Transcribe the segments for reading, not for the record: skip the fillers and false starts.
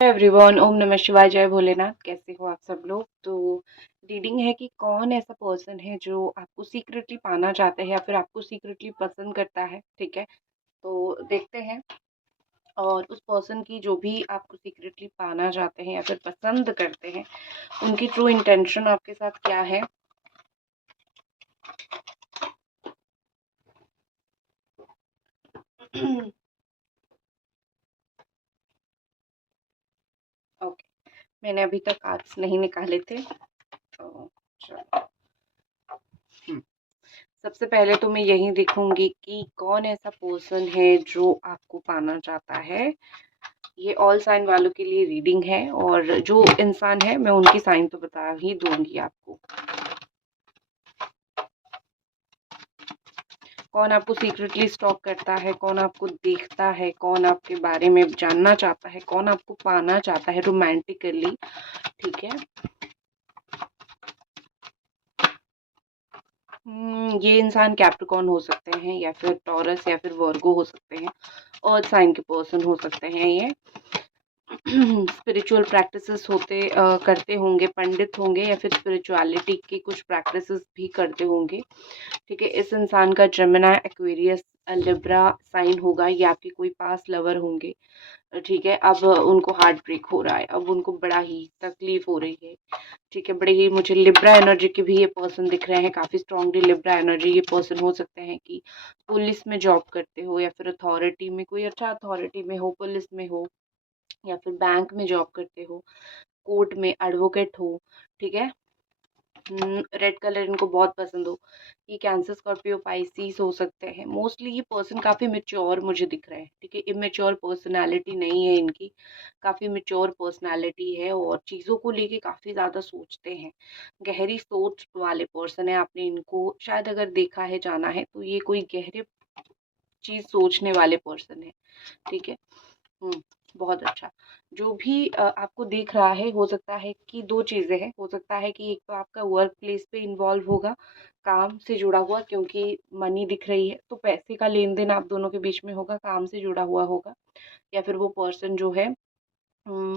Everyone, ओम नमः शिवाय, जय भोलेनाथ। कैसे हो आप सब लोग? तो रीडिंग है कि कौन ऐसा पर्सन है जो आपको सीक्रेटली पाना चाहता है या फिर आपको सीक्रेटली पसंद करता है। ठीक है, तो देखते हैं। और उस पर्सन की जो भी आपको सीक्रेटली पाना चाहते हैं या फिर पसंद करते हैं, उनकी ट्रू इंटेंशन आपके साथ क्या है। ओके, मैंने अभी तक कार्ड्स नहीं निकाले थे, तो चलो। हम्म, सबसे पहले तो मैं यही देखूंगी कि कौन ऐसा पर्सन है जो आपको पाना चाहता है। ये ऑल साइन वालों के लिए रीडिंग है, और जो इंसान है मैं उनकी साइन तो बता ही दूंगी आपको। कौन आपको सीक्रेटली स्टॉक करता है, कौन आपको देखता है, कौन आपके बारे में जानना चाहता है, कौन आपको पाना चाहता है रोमांटिकली। ठीक है, ये इंसान कैप्रिकॉर्न हो सकते हैं या फिर टॉरस या फिर वर्गो हो सकते हैं, अर्थ साइन के पर्सन हो सकते हैं ये। स्पिरिचुअल प्रैक्टिसेस करते होंगे, पंडित होंगे या फिर स्पिरिचुअलिटी की कुछ प्रैक्टिसेस भी करते होंगे। ठीक है, इस इंसान का जेमिनी, एक्वेरियस, लिब्रा साइन होगा। ये आपके कोई पास लवर होंगे। ठीक है, अब उनको हार्ट ब्रेक हो रहा है, अब उनको बड़ा ही तकलीफ हो रही है। ठीक है, बड़े ही मुझे लिब्रा एनर्जी के भी ये पर्सन दिख रहे हैं, काफ़ी स्ट्रांगली लिब्रा एनर्जी। ये पर्सन हो सकते हैं कि पुलिस में जॉब करते हो या फिर अथॉरिटी में, कोई अच्छा अथॉरिटी में हो, पुलिस में हो या फिर बैंक में जॉब करते हो, कोर्ट में एडवोकेट हो। ठीक है, रेड कलर इनको बहुत पसंद हो। ये कैंसर, स्कॉर्पियो, पाइसिस हो सकते हैं। मोस्टली ये पर्सन काफ़ी मेच्योर मुझे दिख रहा है। ठीक है, इमेच्योर पर्सनालिटी नहीं है इनकी, काफ़ी मेच्योर पर्सनालिटी है और चीज़ों को लेके काफ़ी ज़्यादा सोचते हैं। गहरी सोच वाले पर्सन है। आपने इनको शायद अगर देखा है, जाना है, तो ये कोई गहरे चीज़ सोचने वाले पर्सन है। ठीक है, हुँ, बहुत अच्छा। जो भी आपको दिख रहा है, हो सकता है कि 2 चीज़ें हैं। हो सकता है कि एक तो आपका वर्क प्लेस पे इन्वॉल्व होगा, काम से जुड़ा हुआ, क्योंकि मनी दिख रही है, तो पैसे का लेन-देन आप दोनों के बीच में होगा, काम से जुड़ा हुआ होगा। या फिर वो पर्सन जो है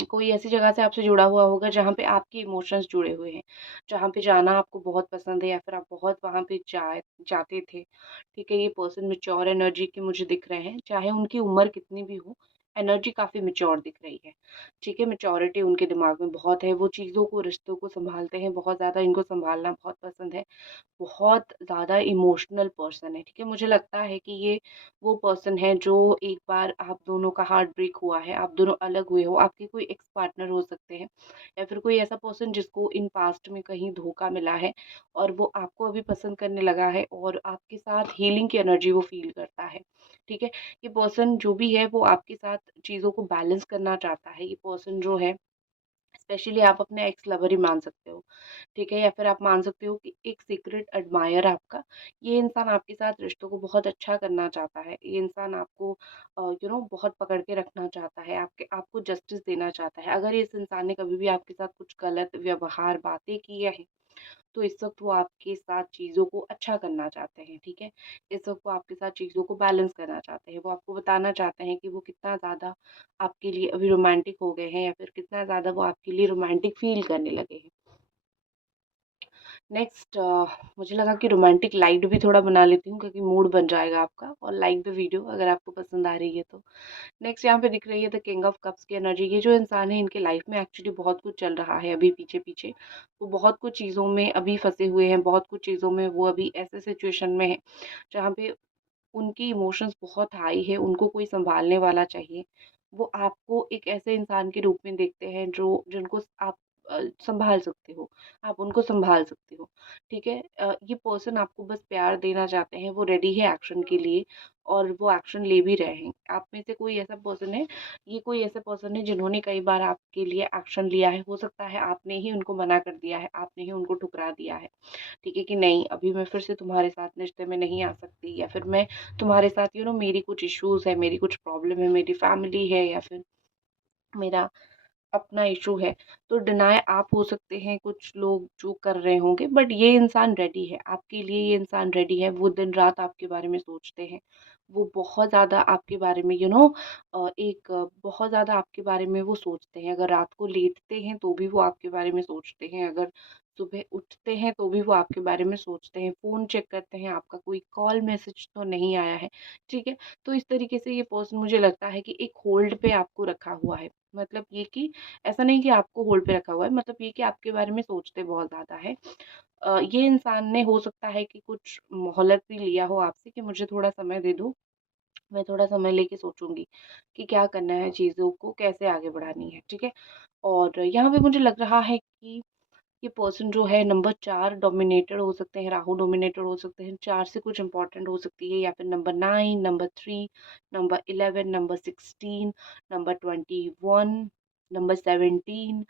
कोई ऐसी जगह से आपसे जुड़ा हुआ होगा जहाँ पे आपके इमोशंस जुड़े हुए हैं, जहाँ पे जाना आपको बहुत पसंद है या फिर आप बहुत वहाँ पे जाते थे। ठीक है, ये पर्सन मैच्योर एनर्जी के मुझे दिख रहे हैं, चाहे उनकी उम्र कितनी भी हो, एनर्जी काफ़ी मैच्योर दिख रही है। ठीक है, मैच्योरिटी उनके दिमाग में बहुत है, वो चीज़ों को, रिश्तों को सँभालते हैं बहुत ज़्यादा, इनको सँभालना बहुत पसंद है। बहुत ज़्यादा इमोशनल पर्सन है। ठीक है, मुझे लगता है कि ये वो पर्सन है जो एक बार आप दोनों का हार्ट ब्रेक हुआ है, आप दोनों अलग हुए हो, आपके कोई एक्स पार्टनर हो सकते हैं या फिर कोई ऐसा पर्सन जिसको इन पास्ट में कहीं धोखा मिला है और वो आपको अभी पसंद करने लगा है और आपके साथ हीलिंग की एनर्जी वो फ़ील करता है। ठीक है, ये पर्सन जो भी है वो आपके साथ चीज़ों को बैलेंस करना चाहता है। ये पर्सन जो है, स्पेशली आप अपने एक्स लवर ही मान सकते हो। ठीक है, या फिर आप मान सकते हो कि एक सीक्रेट एडमायर आपका, ये इंसान आपके साथ रिश्तों को बहुत अच्छा करना चाहता है। ये इंसान आपको बहुत पकड़ के रखना चाहता है, आपको जस्टिस देना चाहता है। अगर इस इंसान ने कभी भी आपके साथ कुछ गलत व्यवहार, बातें की है, तो इस वक़्त वो आपके साथ चीज़ों को अच्छा करना चाहते हैं। ठीक है, इस वक़्त वो आपके साथ चीज़ों को बैलेंस करना चाहते हैं। वो आपको बताना चाहते हैं कि वो कितना ज़्यादा आपके लिए अभी रोमांटिक हो गए हैं या फिर कितना ज़्यादा वो आपके लिए रोमांटिक फ़ील करने लगे हैं। नेक्स्ट, मुझे लगा कि रोमांटिक लाइट भी थोड़ा बना लेती हूँ, क्योंकि मूड बन जाएगा आपका, और लाइक द वीडियो अगर आपको पसंद आ रही है तो। नेक्स्ट यहाँ पे दिख रही है द किंग ऑफ कप्स की एनर्जी। ये जो इंसान है, इनके लाइफ में एक्चुअली बहुत कुछ चल रहा है अभी पीछे-पीछे। वो बहुत कुछ चीज़ों में अभी फँसे हुए हैं, बहुत कुछ चीज़ों में वो अभी ऐसे सिचुएशन में हैं, जहाँ पे उनकी इमोशंस बहुत हाई है, उनको कोई सँभालने वाला चाहिए। वो आपको एक ऐसे इंसान के रूप में देखते हैं जो जिनको आप सँभाल सकते हो, आप उनको सँभाल सकते हो। ठीक है? ये पर्सन आपको बस प्यार देना चाहते हैं, वो रेडी है एक्शन के लिए और वो एक्शन ले भी रहे हैं। आप में से कोई ऐसा पर्सन है, ये कोई ऐसा पर्सन है जिन्होंने कई बार आपके लिए एक्शन लिया है। हो सकता है आपने ही उनको मना कर दिया है, आपने ही उनको ठुकरा दिया है। ठीक है, कि नहीं, अभी मैं फिर से तुम्हारे साथ रिश्ते में नहीं आ सकती, या फिर मैं तुम्हारे साथ मेरी कुछ इश्यूज़ है, मेरी कुछ प्रॉब्लम है, मेरी फैमिली है या फिर मेरा अपना इश्यू है। तो डिनाय आप हो सकते हैं, कुछ लोग जो कर रहे होंगे, बट ये इंसान रेडी है, आपके लिए ये इंसान रेडी है। वो दिन-रात आपके बारे में सोचते हैं। वो बहुत ज़्यादा आपके बारे में बहुत ज़्यादा आपके बारे में वो सोचते हैं। अगर रात को लेटते हैं तो भी वो आपके बारे में सोचते हैं, अगर सुबह उठते हैं तो भी वो आपके बारे में सोचते हैं, फ़ोन चेक करते हैं आपका कोई कॉल मैसेज तो नहीं आया है, ठीक है? तो इस तरीके से ये पर्सन मुझे लगता है कि एक होल्ड पे आपको रखा हुआ है। मतलब ये कि ऐसा नहीं कि आपको होल्ड पे रखा हुआ है, मतलब ये कि आपके बारे में सोचते बहुत ज़्यादा है। ये इंसान ने हो सकता है कि कुछ मोहलत भी लिया हो आपसे कि मुझे थोड़ा समय दे दो, मैं थोड़ा समय लेके सोचूँगी कि क्या करना है, चीज़ों को कैसे आगे बढ़ानी है, ठीक है? और यहाँ पे मुझे लग रहा है कि ये पर्सन जो है नंबर 4 डोमिनेटेड हो सकते हैं, राहु डोमिनेटेड हो सकते हैं, 4 से कुछ इम्पोर्टेंट हो सकती है, या फिर number 9, number 3, number 11, number 16, number 21, number 17,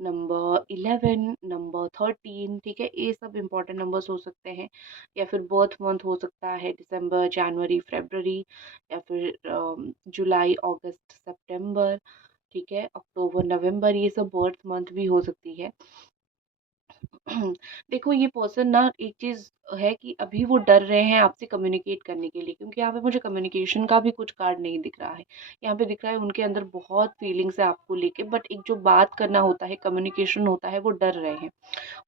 number 11, number 13, ठीक है? ये सब इम्पोर्टेंट नंबर्स हो सकते हैं, या फिर बर्थ मंथ हो सकता है दिसंबर, जनवरी, फरवरी, या फिर जुलाई, अगस्त, सितंबर, ठीक है? अक्टूबर, नवंबर, ये सब बर्थ मंथ भी हो सकती है। देखो ये पर्सन ना, एक चीज़ है कि अभी वो डर रहे हैं आपसे कम्युनिकेट करने के लिए, क्योंकि यहाँ पे मुझे कम्युनिकेशन का भी कुछ कार्ड नहीं दिख रहा है। यहाँ पे दिख रहा है उनके अंदर बहुत फीलिंग्स है आपको लेके, बट एक जो बात करना होता है, कम्युनिकेशन होता है, वो डर रहे हैं।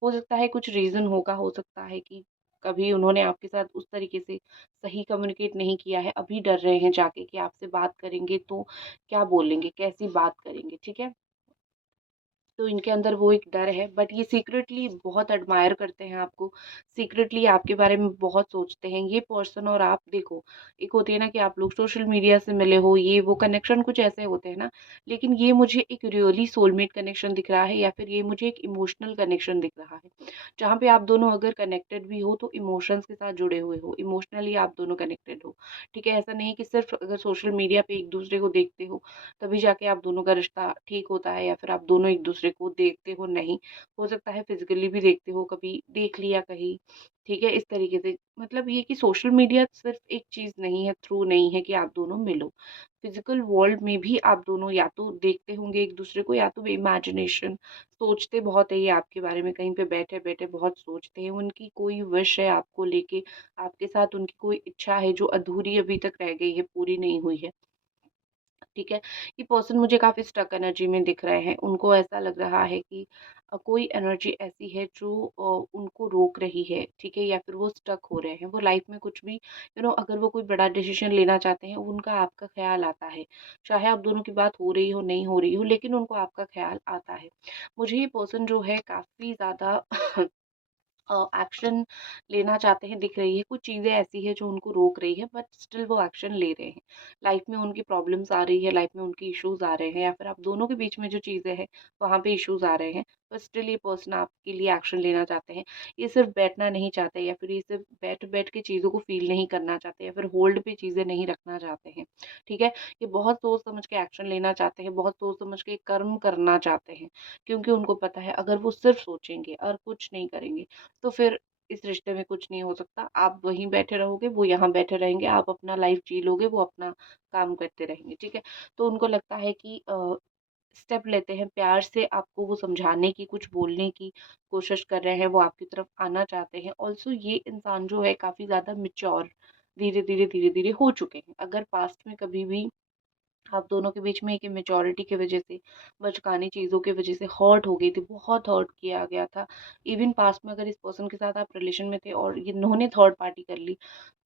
हो सकता है कुछ रीज़न होगा, हो सकता है कि कभी उन्होंने आपके साथ उस तरीके से सही कम्युनिकेट नहीं किया है, अभी डर रहे हैं जाके कि आपसे बात करेंगे तो क्या बोलेंगे, कैसी बात करेंगे, ठीक है? तो इनके अंदर वो एक डर है, बट ये सीक्रेटली बहुत एडमायर करते हैं आपको, सीक्रेटली आपके बारे में बहुत सोचते हैं। ये पर्सन और आप देखो, एक होती है ना कि आप लोग सोशल मीडिया से मिले हो, ये वो कनेक्शन कुछ ऐसे होते हैं ना, लेकिन ये मुझे एक रियली सोलमेट कनेक्शन दिख रहा है, या फिर ये मुझे एक इमोशनल कनेक्शन दिख रहा है, जहाँ पे आप दोनों अगर कनेक्टेड भी हो तो इमोशंस के साथ जुड़े हुए हो, इमोशनली आप दोनों कनेक्टेड हो, ठीक है? ऐसा नहीं कि सिर्फ अगर सोशल मीडिया पे एक दूसरे को देखते हो तभी जाके आप दोनों का रिश्ता ठीक होता है, या फिर आप दोनों एक-दूसरे को देखते हो, नहीं। हो सकता है फिज़िकली भी देखते हो, कभी देख लिया कहीं, ठीक है? इस तरीके से मतलब ये कि सोशल मीडिया सिर्फ़ एक चीज़ नहीं है, थ्रू नहीं है कि आप दोनों मिलो। फिज़िकल वर्ल्ड में भी आप दोनों या तो देखते होंगे एक-दूसरे को, या तो इमेजिनेशन, सोचते बहुत है ये आपके बारे में, कहीं पे बैठे-बैठे बहुत सोचते हैं। उनकी कोई विश है आपको लेके, आपके साथ उनकी कोई इच्छा है जो अधूरी अभी तक रह गई है, पूरी नहीं हुई है। ठीक है? ये पर्सन मुझे काफ़ी स्टक एनर्जी में दिख रहे हैं। उनको ऐसा लग रहा है कि कोई एनर्जी ऐसी है जो उनको रोक रही है, ठीक है? या फिर वो स्टक हो रहे हैं। वो लाइफ़ में कुछ भी अगर वो कोई बड़ा डिसीज़न लेना चाहते हैं, उनका आपका ख़्याल आता है। चाहे आप दोनों की बात हो रही हो, नहीं हो रही हो, लेकिन उनको आपका ख़्याल आता है। मुझे ये पर्सन जो है काफ़ी ज़्यादा एक्शन लेना चाहते हैं दिख रही है। कुछ चीज़ें ऐसी हैं जो उनको रोक रही है, बट स्टिल वो एक्शन ले रहे हैं। लाइफ में उनकी प्रॉब्लम्स आ रही है, लाइफ में उनकी इश्यूज़ आ रहे हैं, या फिर आप दोनों के बीच में जो चीज़ें हैं, वहाँ पे इश्यूज़ आ रहे हैं, बट स्टिल ये पर्सन आपके लिए एक्शन लेना चाहते हैं। ये सिर्फ़ बैठना नहीं चाहते, या फिर ये सिर्फ़ बैठ-बैठ के चीज़ों को फ़ील नहीं करना चाहते, या फिर होल्ड पे चीज़ें नहीं रखना चाहते हैं, ठीक है? ये बहुत सोच समझ के एक्शन लेना चाहते हैं, बहुत सोच समझ के कर्म करना चाहते हैं, क्योंकि उनको पता है अगर वो सिर्फ़ सोचेंगे और कुछ नहीं करेंगे, तो फिर इस रिश्ते में कुछ नहीं हो सकता। आप वहीं बैठे रहोगे, वो यहाँ बैठे रहेंगे, आप अपना लाइफ़ जी लोगे, वो अपना काम करते रहेंगे, ठीक है? तो उनको लगता है कि स्टेप लेते हैं, प्यार से आपको वो समझाने की, कुछ बोलने की कोशिश कर रहे हैं, वो आपकी तरफ आना चाहते हैं। ऑल्सो ये इंसान जो है काफ़ी ज़्यादा मैच्योर धीरे-धीरे, धीरे-धीरे हो चुके हैं। अगर पास्ट में कभी भी आप दोनों के बीच में एक इमैच्योरिटी की वज़ह से, बचकानी चीज़ों की वज़ह से हर्ट हो गई थी, बहुत हर्ट किया गया था। इवन पास्ट में अगर इस पर्सन के साथ आप रिलेशन में थे और इन्होंने थर्ड पार्टी कर ली,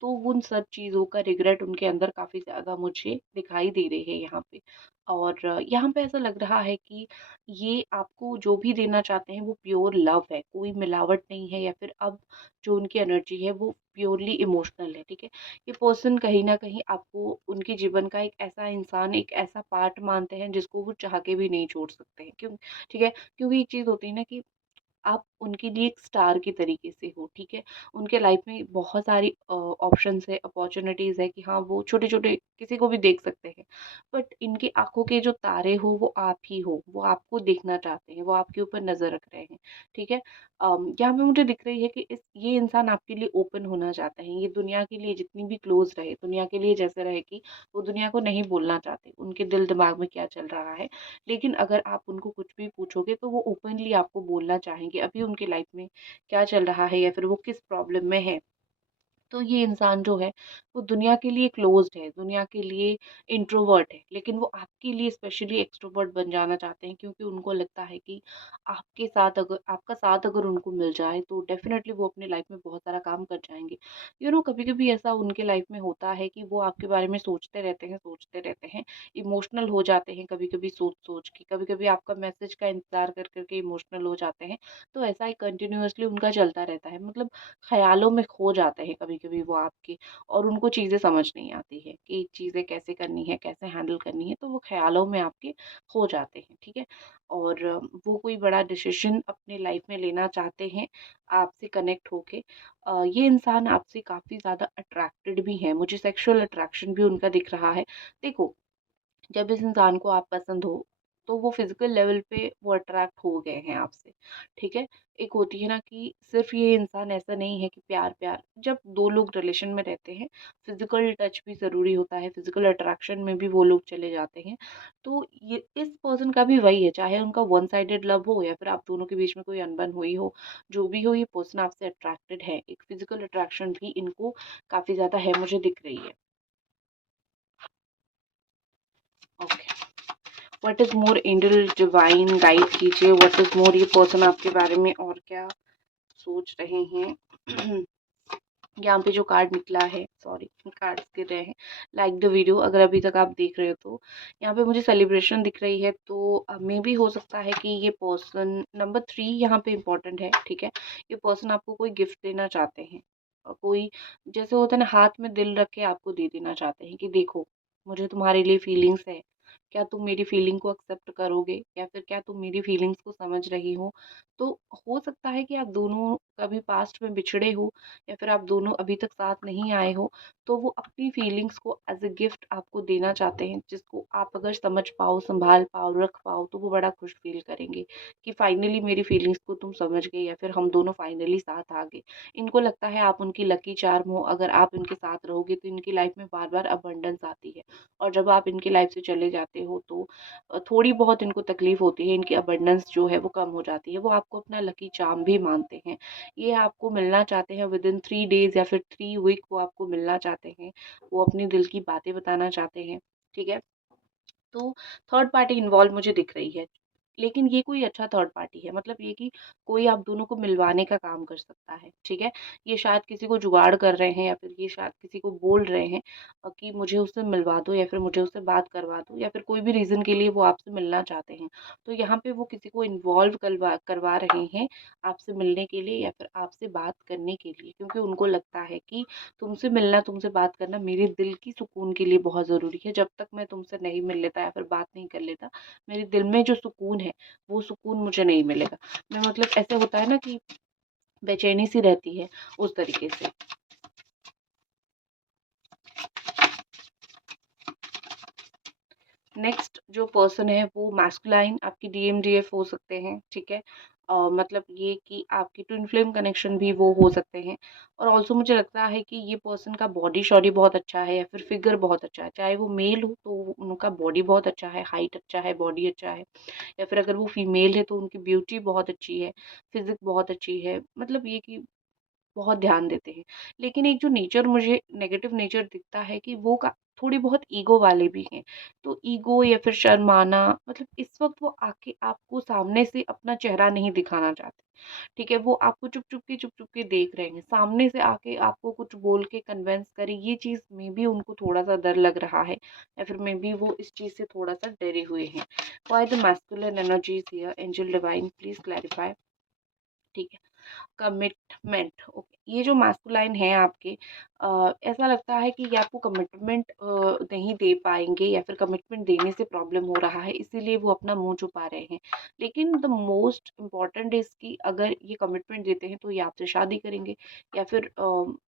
तो उन सब चीज़ों का रिग्रेट उनके अंदर काफ़ी ज़्यादा मुझे दिखाई दे रही है यहाँ पे। और यहाँ पे ऐसा लग रहा है कि ये आपको जो भी देना चाहते हैं वो प्योर लव है, कोई मिलावट नहीं है, या फिर अब जो उनकी एनर्जी है वो प्योरली इमोशनल है, ठीक है? ये पर्सन कहीं न कहीं आपको उनके जीवन का एक ऐसा इंसान, एक ऐसा पार्ट मानते हैं जिसको वो चाह के भी नहीं छोड़ सकते हैं। क्यों? ठीक है? क्योंकि एक चीज़ होती है ना कि आप उनके लिए एक स्टार की तरीके से हो, ठीक है? उनके लाइफ में बहुत सारी ऑप्शंस है, अपॉर्च्युनिटीज़ है कि हाँ, वो छोटे-छोटे किसी को भी देख सकते हैं। बट इनकी आँखों के जो तारे हो वो आप ही हो, वो आपको देखना चाहते हैं, वो आपके ऊपर नज़र रख रहे हैं, ठीक है? यहाँ पे मुझे दिख रही है कि ये इंसान आपके लिए ओपन होना चाहते हैं, ये दुनिया के लिए जितनी भी क्लोज़ रहे, दुनिया के लिए जैसे रहे कि वो दुनिया को नहीं बोलना चाहते, उनके दिल-दिमाग में क्या चल रहा है। लेकिन अगर आप उनको कुछ भी पूछोगे तो वो ओपनली आपको बोलना चाहेंगे, अभी उनकी लाइफ में क्या चल रहा है, या फिर वो किस प्रॉब्लम में है। तो ये इंसान जो है वो दुनिया के लिए क्लोज्ड है, दुनिया के लिए इंट्रोवर्ट है, लेकिन वो आपके लिए स्पेशली एक्सट्रोवर्ट बन जाना चाहते हैं, क्योंकि उनको लगता है कि आपका साथ अगर उनको मिल जाए तो डेफिनेटली वो अपनी लाइफ में बहुत सारा काम कर जाएंगे। कभी कभी ऐसा उनके लाइफ में होता है कि वो आपके बारे में सोचते रहते हैं, इमोशनल हो जाते हैं, कभी कभी सोच सोच के, कभी कभी आपका मैसेज का इंतजार कर करके इमोशनल हो जाते हैं। तो ऐसा ही कंटिन्यूअसली उनका चलता रहता है, मतलब ख़यालों में खो जाते हैं कभी-कभी वो आपके, और उनको चीज़ें समझ नहीं आती है कि चीज़ें कैसे करनी है, कैसे हैंडल करनी है, तो वो ख़यालों में आपके खो जाते हैं, ठीक है? और वो कोई बड़ा डिसीज़न अपनी लाइफ़ में लेना चाहते हैं आपसे कनेक्ट होके। ये इंसान आपसे काफ़ी ज़्यादा अट्रैक्टेड भी हैं, मुझे सेक्सुअल अट्रैक्शन भी उनका दिख रहा है। देखो, जब इस इंसान को आप पसंद हो, तो वो फिज़िकल लेवल पे वो अट्रैक्ट हो गए हैं आपसे, ठीक है? एक होती है ना कि सिर्फ़ ये इंसान ऐसा नहीं है कि प्यार-प्यार, जब 2 लोग रिलेशन में रहते हैं, फिज़िकल टच भी ज़रूरी होता है, फिज़िकल अट्रैक्शन में भी वो लोग चले जाते हैं। तो ये इस पर्सन का भी वही है, चाहे उनका वन साइडेड लव हो या फिर आप दोनों के बीच में कोई अनबन हुई हो, जो भी हो, ये पर्सन आपसे अट्रैक्टेड है। एक फिज़िकल अट्रैक्शन भी इनको काफ़ी ज़्यादा है, मुझे दिख रही है। Okay. What is more angel divine guide कीजिए, व्हाट इज़ मोर, ये पर्सन आपके बारे में और क्या सोच रहे हैं। यहाँ पे जो कार्ड निकला है, सॉरी कार्ड्स गिर रहे हैं, लाइक द वीडियो, अगर अभी तक आप देख रहे हो तो यहाँ पे मुझे सेलिब्रेशन दिख रही है, तो मे भी हो सकता है कि ये पर्सन नंबर 3 यहाँ पे इम्पोर्टेंट है, ठीक है? ये पर्सन आपको कोई गिफ्ट देना चाहते हैं, कोई जैसे होता है ना, हाथ में दिल रख के आपको दे देना चाहते हैं कि देखो, मुझे तुम्हारे लिए फीलिंग्स है, क्या तुम मेरी फीलिंग को एक्सेप्ट करोगे, या फिर क्या तुम मेरी फीलिंग्स को समझ रही हो? तो हो सकता है कि आप दोनों कभी पास्ट में बिछड़े हो, या फिर आप दोनों अभी तक साथ नहीं आए हो, तो वो अपनी फीलिंग्स को एज अ गिफ्ट आपको देना चाहते हैं, जिसको आप अगर समझ पाओ, संभाल पाओ, रख पाओ, तो वो बड़ा खुश फील करेंगे कि फाइनली मेरी फीलिंग्स को तुम समझ गए, या फिर हम दोनों फाइनली साथ आ गए। इनको लगता है आप उनकी लकी चार्म हो, अगर आप इनके साथ रहोगे तो इनकी लाइफ में बार बार अबंडेंस आती है, और जब आप इनकी लाइफ से चले जाते हो तो थोड़ी बहुत इनको तकलीफ होती है, इनकी अबंडेंस जो है वो कम हो जाती है, वो आपको अपना लकी चार्म भी मानते हैं। ये आपको मिलना चाहते हैं विदिन 3 डेज़ या फिर 3 वीक, वो आपको मिलना चाहते हैं, वो अपनी दिल की बातें बताना चाहते हैं, ठीक है? तो थर्ड पार्टी इन्वॉल्व मुझे दिख रही है। लेकिन ये कोई अच्छा थर्ड पार्टी है, मतलब ये कि कोई आप दोनों को मिलवाने का काम कर सकता है, ठीक है? ये शायद किसी को जुगाड़ कर रहे हैं, या फिर ये शायद किसी को बोल रहे हैं कि मुझे उससे मिलवा दो, या फिर मुझे उससे बात करवा दो, या फिर कोई भी रीज़न के लिए वो आपसे मिलना चाहते हैं। तो यहाँ पे वो किसी को इन्वॉल्व करवा करवा रहे हैं आपसे मिलने के लिए, या फिर आपसे बात करने के लिए, क्योंकि उनको लगता है कि तुमसे मिलना, तुमसे बात करना मेरे दिल की सुकून के लिए बहुत ज़रूरी है। जब तक मैं तुमसे नहीं मिल लेता या फिर बात नहीं कर लेता, मेरे दिल में जो सुकून है, वो सुकून मुझे नहीं मिलेगा। मैं, मतलब ऐसे होता है ना कि बेचैनी सी रहती है, उस तरीके से। नेक्स्ट जो पर्सन है वो मैस्कुलाइन आपकी डीएमडीएफ हो सकते हैं, ठीक है? मतलब ये कि आपकी ट्विन फ्लेम कनेक्शन भी वो हो सकते हैं, और ऑल्सो मुझे लगता है कि ये पर्सन का बॉडी शॉडी बहुत अच्छा है, या फिर फिगर बहुत अच्छा है, चाहे वो मेल हो तो उनका बॉडी बहुत अच्छा है, हाइट अच्छा है, बॉडी अच्छा है, या फिर अगर वो फीमेल है तो उनकी ब्यूटी बहुत अच्छी है, फिजिक बहुत अच्छी है, मतलब ये कि बहुत ध्यान देते हैं। लेकिन एक जो नेचर मुझे नेगेटिव नेचर दिखता है कि वो का थोड़ी बहुत ईगो वाले भी हैं। तो ईगो या फिर शर्माना, मतलब इस वक़्त वो आके आपको सामने से अपना चेहरा नहीं दिखाना चाहते। ठीक है? वो आपको चुप-चुप के देख रहे हैं। सामने से आके आपको कुछ बोल के कन्विंस करें, ये चीज़ मेबी उनको थोड़ा-सा डर लग रहा है, या फिर मेबी वो इस चीज़ से थोड़ा-सा डरे हुए हैं। Why the masculine energies here? Angel divine please clarify. ठीक है। कमिटमेंट, ओके, ये जो मैस्कुलाइन है आपके, ऐसा लगता है कि ये आपको कमिटमेंट नहीं दे पाएंगे, या फिर कमिटमेंट देने से प्रॉब्लम हो रहा है, इसीलिए वो अपना मुंह छुपा रहे हैं। लेकिन द मोस्ट इम्पॉर्टेंट इज कि अगर ये कमिटमेंट देते हैं तो ये आपसे शादी करेंगे, या फिर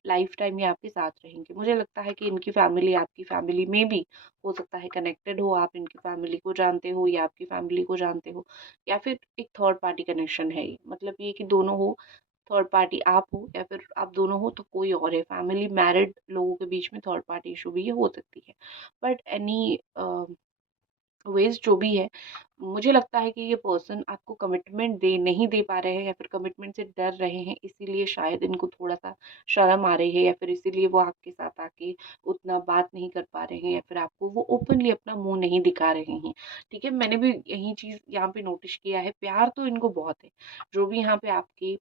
लाइफ टाइम ये आपके साथ रहेंगे। मुझे लगता है कि इनकी फैमिली आपकी फैमिली में भी हो सकता है कनेक्टेड हो, आप इनकी फैमिली को जानते हो या आपकी फैमिली को जानते हो, या फिर एक थर्ड पार्टी कनेक्शन है ये, मतलब ये कि दोनों हो, थर्ड पार्टी आप हो या फिर आप दोनों हो तो कोई और है, फैमिली मैरिड लोगों के बीच में थर्ड पार्टी इशू भी ये हो सकती है। बट एनी वेज जो भी है, मुझे लगता है कि ये पर्सन आपको कमिटमेंट दे नहीं दे पा रहे हैं, या फिर कमिटमेंट से डर रहे हैं, इसीलिए शायद इनको थोड़ा सा शर्म आ रही है, या फिर इसीलिए वो आपके साथ आके उतना बात नहीं कर पा रहे हैं, या फिर आपको वो ओपनली अपना मुंह नहीं दिखा रहे हैं। ठीक है, मैंने भी यही चीज यहाँ पे नोटिस किया है। प्यार तो इनको बहुत है, जो भी यहाँ पे आपकी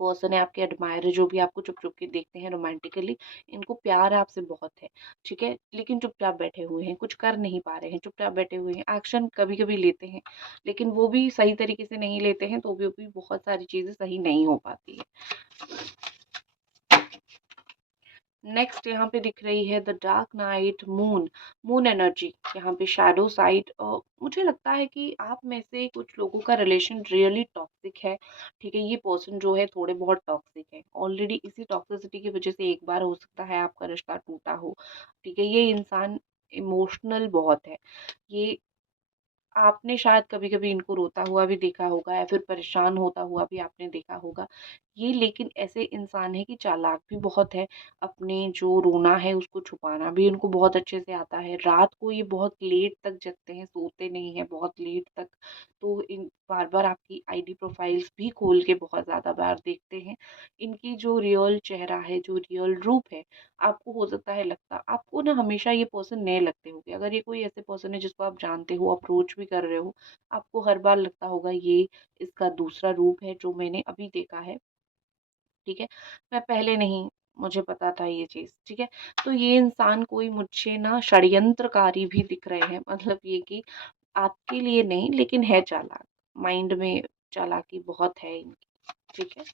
पर्सन है, आपके एडमायर जो भी आपको चुप चुप के देखते हैं रोमांटिकली, इनको प्यार आपसे बहुत है। ठीक है, लेकिन चुपचाप बैठे हुए हैं, कुछ कर नहीं पा रहे हैं, चुपचाप बैठे हुए हैं। एक्शन कभी कभी लेते हैं, लेकिन वो भी सही तरीके से नहीं लेते हैं, तो भी बहुत सारी चीजें सही नहीं हो पाती है। नेक्स्ट यहाँ पे दिख रही है the dark Knight Moon, moon energy, यहाँ पे शैडो साइड। मुझे लगता है कि आप में से कुछ लोगों का रिलेशन रियली टॉक्सिक है। ठीक है, ये पर्सन जो है थोड़े बहुत टॉक्सिक है ऑलरेडी। इसी टॉक्सिसिटी की वजह से एक बार हो सकता है आपका रिश्ता टूटा हो। ठीक है, ये इंसान इमोशनल बहुत है। ये आपने शायद कभी-कभी इनको रोता हुआ भी देखा होगा, या फिर परेशान होता हुआ भी आपने देखा होगा। ये लेकिन ऐसे इंसान है कि चालाक भी बहुत है, अपने जो रोना है उसको छुपाना भी इनको बहुत अच्छे से आता है। रात को ये बहुत लेट तक जगते हैं, सोते नहीं हैं बहुत लेट तक। तो इन बार-बार आपकी आईडी प्रोफाइल्स भी खोल के बहुत ज़्यादा बार देखते हैं। इनकी जो रियल चेहरा है, जो रियल रूप है, आपको हो सकता है लगता आपको ना हमेशा ये पर्सन नए लगते होंगे। अगर ये कोई ऐसे पर्सन है जिसको आप जानते हो, अप्रोच भी कर रहे हो, आपको हर बार लगता होगा ये इसका दूसरा रूप है जो मैंने अभी देखा है। ठीक है, मैं पहले नहीं, मुझे पता था ये चीज़। ठीक है, तो ये इंसान कोई मुझे ना षड्यंत्रकारी भी दिख रहे हैं, मतलब ये कि आपके लिए नहीं, लेकिन है चालाक, माइंड में चालाकी बहुत है इनकी। ठीक है,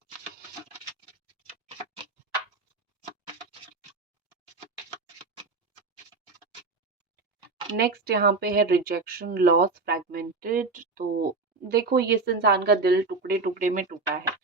नेक्स्ट यहाँ पे है रिजेक्शन, लॉस, फ्रैगमेंटेड। तो देखो, ये इस इंसान का दिल टुकड़े टुकड़े में टूटा है।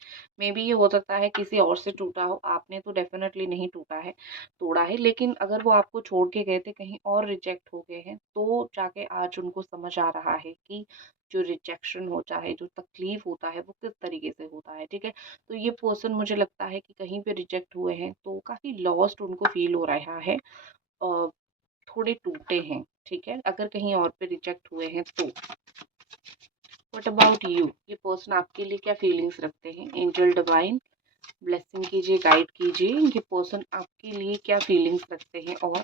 मे बी ये हो सकता है किसी और से टूटा हो, आपने तो डेफिनेटली नहीं टूटा है, तोड़ा है। लेकिन अगर वो आपको छोड़ के गए थे, कहीं और रिजेक्ट हो गए हैं, तो जाके आज उनको समझ आ रहा है कि जो रिजेक्शन होता है, जो तकलीफ होता है, वो किस तरीके से होता है। ठीक है, तो ये पर्सन मुझे लगता है कि कहीं पे रिजेक्ट हुए हैं, तो काफी लॉस्ट उनको फील हो रहा है, थोड़े टूटे हैं। ठीक है, अगर कहीं और पे रिजेक्ट हुए हैं तो। व्हाट अबाउट यू, ये पर्सन आपके लिए क्या फीलिंग्स रखते हैं? एंजल डिवाइन ब्लेसिंग कीजिए, गाइड कीजिए, ये पर्सन आपके लिए क्या फीलिंग्स रखते हैं। और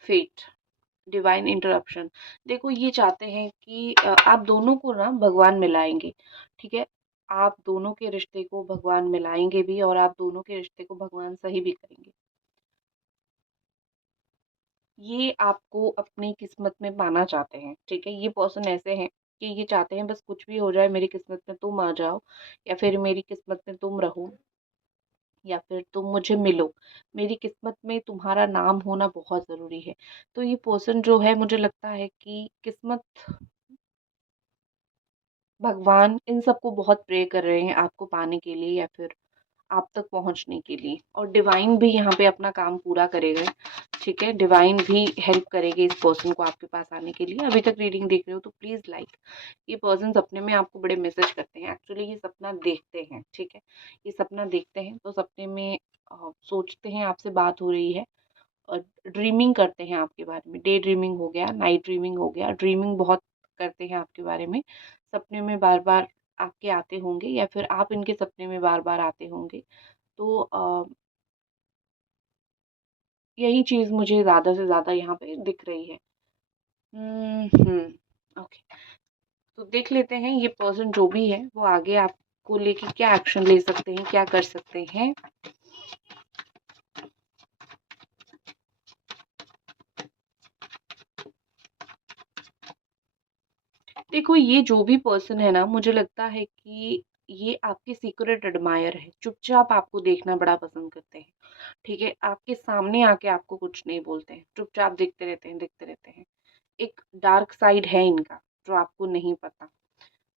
फेट, डिवाइन इंटरप्शन। देखो, ये चाहते हैं कि आप दोनों को ना भगवान मिलाएंगे। ठीक है, आप दोनों के रिश्ते को भगवान मिलाएंगे भी, और आप दोनों के रिश्ते को भगवान सही भी करेंगे। ये आपको अपनी किस्मत में पाना चाहते हैं। ठीक है, ये पर्सन ऐसे हैं कि ये चाहते हैं बस कुछ भी हो जाए, मेरी किस्मत में तुम आ जाओ, या फिर मेरी किस्मत में तुम रहो, या फिर तुम मुझे मिलो। मेरी किस्मत में तुम्हारा नाम होना बहुत ज़रूरी है। तो ये पर्सन जो है, मुझे लगता है कि किस्मत, भगवान, इन सबको बहुत प्रे कर रहे हैं आपको पाने के लिए, या फिर आप तक पहुंचने के लिए। और डिवाइन भी यहाँ पे अपना काम पूरा करेगा। ठीक है, डिवाइन भी हेल्प करेगी इस पर्सन को आपके पास आने के लिए। अभी तक रीडिंग देख रहे हो तो प्लीज लाइक। ये पर्सन सपने में आपको बड़े मैसेज करते हैं, एक्चुअली ये सपना देखते हैं। ठीक है, ये सपना देखते हैं, तो सपने में सोचते हैं आपसे बात हो रही है, और ड्रीमिंग करते हैं आपके बारे में। डे ड्रीमिंग हो गया, नाइट ड्रीमिंग हो गया, ड्रीमिंग बहुत करते हैं आपके बारे में। सपने में बार बार आपके आते होंगे, या फिर आप इनके सपने में बार बार आते होंगे। तो यही चीज़ मुझे ज़्यादा से ज़्यादा यहाँ पे दिख रही है। ओके, तो देख लेते हैं ये पर्सन जो भी है वो आगे आपको लेके क्या एक्शन ले सकते हैं, क्या कर सकते हैं। देखो, ये जो भी पर्सन है ना, मुझे लगता है कि ये आपके सीक्रेट एडमायर है, चुपचाप आपको देखना बड़ा पसंद करते हैं। ठीक है, आपके सामने आके आपको कुछ नहीं बोलते हैं, चुपचाप देखते रहते हैं, देखते रहते हैं। एक डार्क साइड है इनका जो आपको नहीं पता।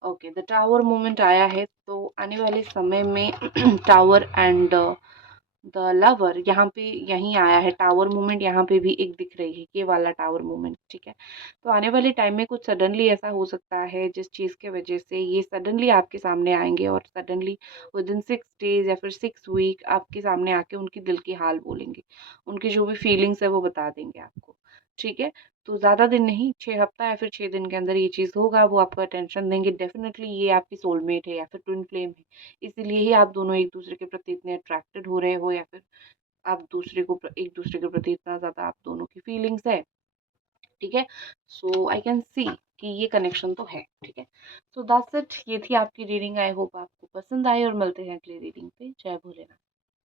ओके, द टावर मोमेंट आया है, तो आने वाले समय में टावर एंड द लवर यहाँ पे यहीं आया है। टावर मोमेंट यहाँ पे भी एक दिख रही है, ये वाला टावर मोमेंट। ठीक है, तो आने वाले टाइम में कुछ सडनली ऐसा हो सकता है जिस चीज़ के वजह से ये सडनली आपके सामने आएंगे, और सडनली विद इन 6 डेज या फिर 6 वीक आपके सामने आके उनकी दिल की हाल बोलेंगे, उनकी जो भी फीलिंग्स है वो बता देंगे आपको। ठीक है, तो ज़्यादा दिन नहीं, 6 हफ्ता या फिर 6 दिन के अंदर ये चीज़ होगा, वो आपको अटेंशन देंगे। डेफ़िनेटली ये आपकी सोलमेट है या फिर ट्विन फ्लेम है, इसीलिए ही आप दोनों एक-दूसरे के प्रति इतने अट्रैक्टेड हो रहे हो, या फिर आप एक-दूसरे के प्रति इतना ज़्यादा आप दोनों की फीलिंग्स है, ठीक है? सो आई कैन सी कि ये कनेक्शन तो है, ठीक है? सो दैट्स इट, ये थी आपकी रीडिंग। आई होप आपको पसंद आई और मिलते हैं अगली रीडिंग पे। जय भोलेनाथ।